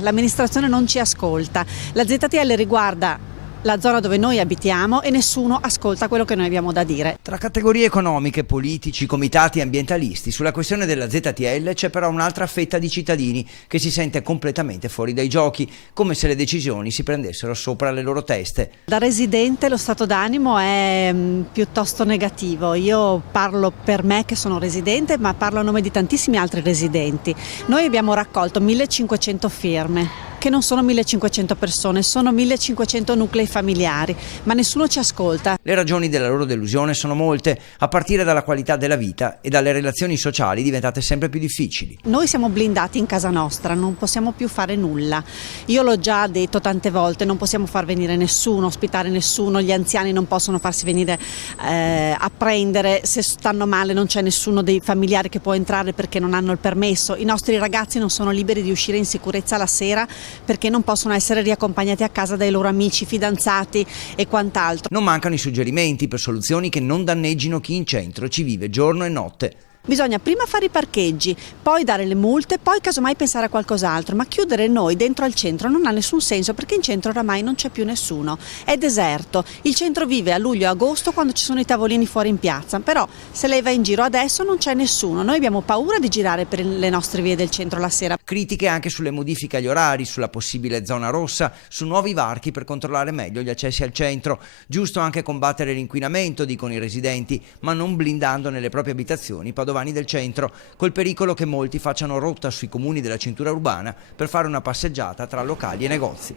L'amministrazione non ci ascolta, la ZTL riguarda la zona dove noi abitiamo e nessuno ascolta quello che noi abbiamo da dire. Tra categorie economiche, politici, comitati e ambientalisti, sulla questione della ZTL c'è però un'altra fetta di cittadini che si sente completamente fuori dai giochi, come se le decisioni si prendessero sopra le loro teste. Da residente lo stato d'animo è piuttosto negativo. Io parlo per me che sono residente, ma parlo a nome di tantissimi altri residenti. Noi abbiamo raccolto 1500 firme. Che non sono 1500 persone, sono 1500 nuclei familiari, ma nessuno ci ascolta. Le ragioni della loro delusione sono molte, a partire dalla qualità della vita e dalle relazioni sociali diventate sempre più difficili. Noi siamo blindati in casa nostra, non possiamo più fare nulla. Io l'ho già detto tante volte, non possiamo far venire nessuno, ospitare nessuno, gli anziani non possono farsi venire a prendere, se stanno male non c'è nessuno dei familiari che può entrare perché non hanno il permesso, i nostri ragazzi non sono liberi di uscire in sicurezza la sera perché non possono essere riaccompagnati a casa dai loro amici, fidanzati e quant'altro. Non mancano i suggerimenti per soluzioni che non danneggino chi in centro ci vive giorno e notte. Bisogna prima fare i parcheggi, poi dare le multe, poi casomai pensare a qualcos'altro, ma chiudere noi dentro al centro non ha nessun senso perché in centro oramai non c'è più nessuno, è deserto, il centro vive a luglio e agosto quando ci sono i tavolini fuori in piazza, però se lei va in giro adesso non c'è nessuno, noi abbiamo paura di girare per le nostre vie del centro la sera. Critiche anche sulle modifiche agli orari, sulla possibile zona rossa, su nuovi varchi per controllare meglio gli accessi al centro. Giusto anche combattere l'inquinamento, dicono i residenti, ma non blindando nelle proprie abitazioni padovani del centro, col pericolo che molti facciano rotta sui comuni della cintura urbana per fare una passeggiata tra locali e negozi.